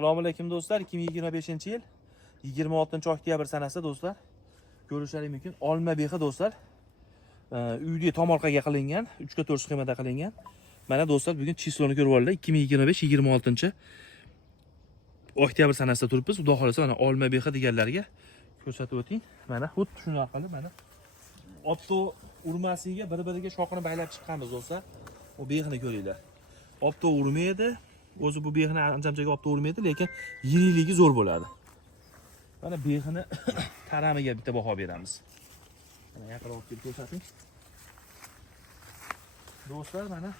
Assalomu alaykum do'stlar. 2025-yil 26-oktyabr sanasi do'stlar. Ko'rishlaringiz mumkin. Olma behi do'stlar. Uyda tomorqaga qilingan, 3 ga 4 sxemada qilingan. Mana do'stlar, bugun chisloni ko'rib olinglar. 2025-26-oktyabr sanasida turibmiz. Xudo xolasa mana olma behi deganlarga ko'rsatib o'ting. Mana xuddi shunday qilib mana opto urmasiga bir-biriga shoxini baylab chiqqanmiz do'stlar. O behini ko'ringlar. Opto urmaydi. O'zi bu behini ancha-munchaga olib urmaydi, lekin yirikligi zo'r bo'ladi. Mana behini taramiga bitta baho beramiz. Mana yaqinroq olib ko'rsating. Do'stlar, mana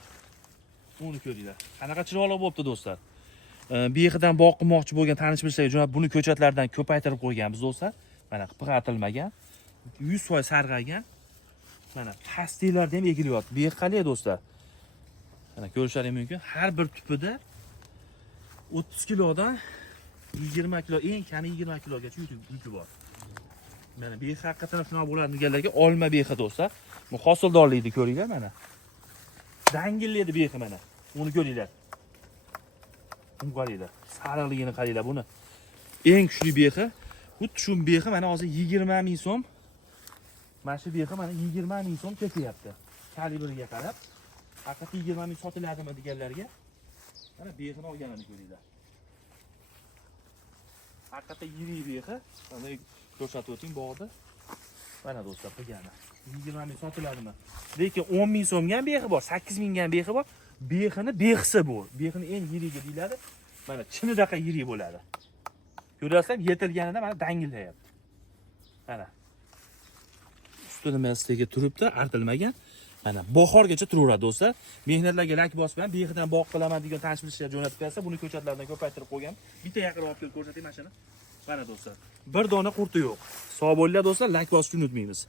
buni ko'ringlar. Qanaqa chiroyli bo'libdi do'stlar. Behidan boqmoqchi bo'lgan tanish-bilishlarga jo'nab buni ko'chatlardan ko'paytirib qo'yganmiz do'stlar. Mana qipqatilmagan, 100% sarg'agan. Mana pastliklarda ham egilyapti. Beh qalay do'stlar. Mana ko'rishlaringiz mumkin. Har bir tupida 30 kilodan 20 kilo, eng kami 20 kilogacha yuki bor. Mana beh haqiqatan shunaqa bo'ladi deganlarga olma behi do'stlar. Bu hosildorlikni ko'ringlar mana. Dangillaydi behi mana. Uni ko'ringlar. Uni qaranglar. Sariqligini qaranglar buni. Eng kuchli behi, xuddi shu behi mana hozir 20 ming so'm. Mana shu behi mana 20 ming so'm ketyapti. Kalibriga qarab, haqiqatda 20 ming sotiladimi deganlarga mana behini olganini ko'ringlar. Haqiqatda yirik behi, mana ko'rsatib o'ting bog'da. Mana do'stlar, qilgani. 20 ming sotiladimi? Lekin 10 ming so'mga ham behi bor, 8 mingga ham behi bor. Behini behisi bu. Behini eng yirigi deyiladi. Mana chinidaqa yirik bo'ladi. Ko'rasizlar, yetilganida mana dangillayapti. Mana. Usti nimasiga turibdi, artilmagan. Mana bahorgacha turaveradi do'stlar. Mehnatlarga lak bosib ham behidan boq qilaman degan tanish-bilishlar jo'natib bersa, buni ko'chatlardan ko'paytirib qo'ygan. Bitta yaqinroq olib kelib ko'rsatay mashina. Mana do'stlar. Bir dona qurti yo'q. Sog' bo'linglar do'stlar, lak bosishni unutmaymiz.